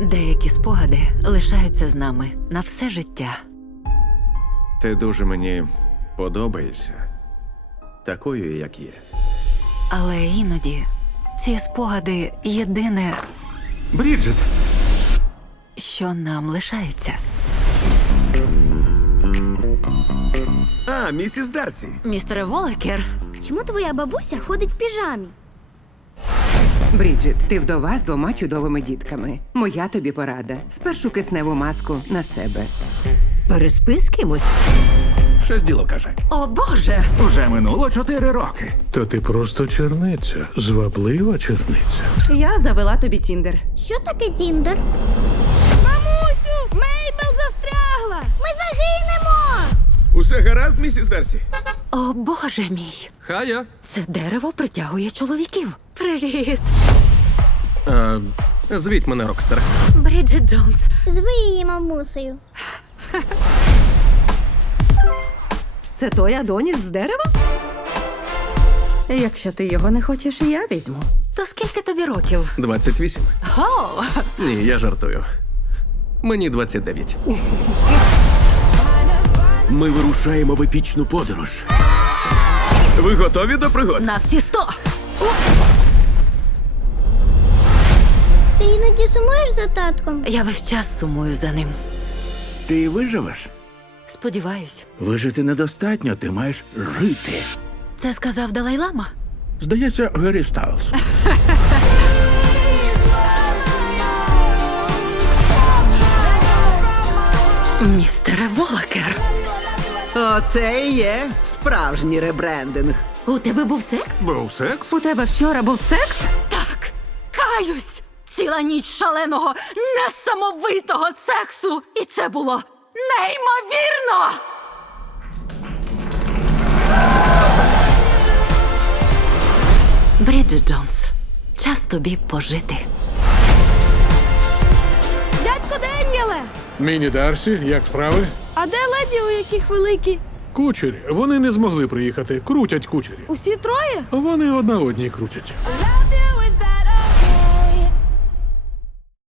Деякі спогади лишаються з нами на все життя. Ти дуже мені подобаєшся такою, як є. Але іноді ці спогади єдине, Бріджит! що нам лишається. А, місіс Дарсі. Містере Волакер, Чому твоя бабуся ходить в піжамі? Бріджит, ти вдова з двома чудовими дітками. Моя тобі порада. Спершу кисневу маску на себе. Переспи з кимось. Щось діло каже. О Боже! Уже минуло чотири роки. То ти просто черниця, зваблива черниця. Я завела тобі Тіндер. Що таке Тіндер? Мамусю! Мейбл застрягла! Ми загинемо! Усе гаразд, місіс Дерсі? О Боже мій! Хая! Це дерево притягує чоловіків. Привіт! Е, звіть мене Рокстер. Бріджит Джонс. Зви її мамусею. Це той Адоніс з дерева? Якщо ти його не хочеш, я візьму. То скільки тобі років? 28. Гоу! Ні, я жартую. Мені 29. Ми вирушаємо в епічну подорож. Ви готові до пригод? На всі сто! О! Іноді сумуєш за татком? Я весь час сумую за ним. Ти виживеш? Сподіваюсь. Вижити недостатньо, ти маєш жити. Це сказав Далай-Лама? Здається, Гері Стайлс. Містере Волакер. Оце і є справжній ребрендинг. У тебе був секс? Був секс? У тебе вчора був секс? Так. Каюсь. Ціла ніч шаленого, несамовитого сексу. І це було неймовірно. Бріджит Джонс. Час тобі пожити. Дядько Деніеле! Міні Дарсі, як справи? А де леді, у яких великі? Кучері. Вони не змогли приїхати. Крутять кучері. Усі троє? Вони одна одній крутять.